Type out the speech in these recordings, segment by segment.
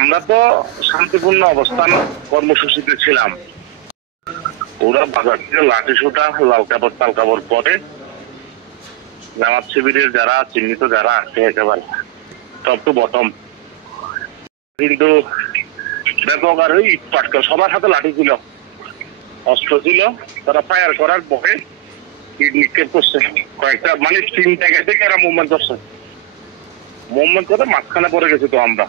আমরা তো শান্তিপূর্ণ অবস্থান কর্মসূচিতে ছিলাম। ওরা বাজার থেকে লাঠি সোটা লাল কাপড় তাল কাপড় পরে জামাত শিবিরের যারা চিহ্নিত যারা আছে একেবারে টপ টু বটম, কিন্তু ব্যাপক আর ওই ইট পাটকা সবার হাতে লাঠি ছিল, অস্ত্র ছিল। তারা ফায়ার করার পরে ইট নিক্ষেপ করছে কয়েকটা, মানে 3 জায়গা থেকে এরা মুভমেন্ট করছে। মুভমেন্ট করে মাঝখানে পড়ে গেছে। তো আমরা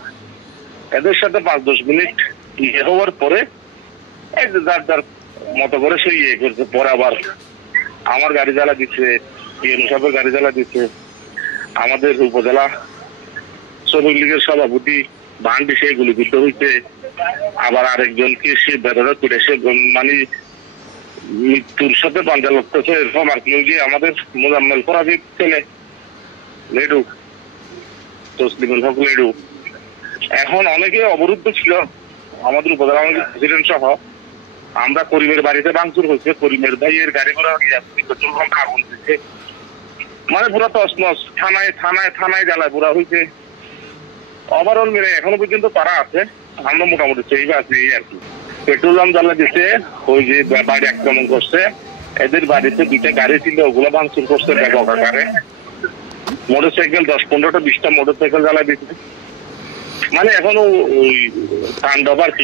এদের সাথে 5-10 মিনিট ইয়ে হওয়ার পরে এই যে যার যার মতো করে সে ইয়ে করছে। পরে আবার আমার গাড়ি জ্বালা দিচ্ছে, পিএম সাহেবের গাড়ি জ্বালা দিচ্ছে, আমাদের উপজেলা শ্রমিক লীগের সভাপতি ভান্ডি সে গুলিবিদ্ধ হয়েছে। আবার আরেকজনকে সে বেদনা করে সে মানে মৃত্যুর সাথে পাঞ্জা লড়তেছে এরকম আর কি। যে আমাদের মোজাম্মেল ফরাজি ছেলে লেডু, তসলিমুল হক লেডু, এখন অনেকে অবরুদ্ধ ছিল আমাদের উপজেলা প্রেসিডেন্ট সহ। আমরা করিমের বাড়িতে ভাঙচুর হয়েছে, করিমের ভাইয়ের গাড়ি ঘোড়া আগুন দিচ্ছে, মানে পুরা তছনছ। থানায় থানায় থানায় জ্বালায় পুরা হয়েছে। ওভারঅল মিলে এখনো পর্যন্ত তারা আছে, আমরা মোটামুটি সেইভাবে আছি আর কি। পেট্রোল পাম্প জ্বালা দিচ্ছে, ওই যে বাড়ি আক্রমণ করছে, এদের বাড়িতে 2টা গাড়ি ছিল ওগুলো ভাঙচুর করছে ব্যাপক আকারে। মোটরসাইকেল 10-15টা 20টা মোটরসাইকেল জ্বালা দিচ্ছে। মানে এখনো ওই তাণ্ডব আর কি।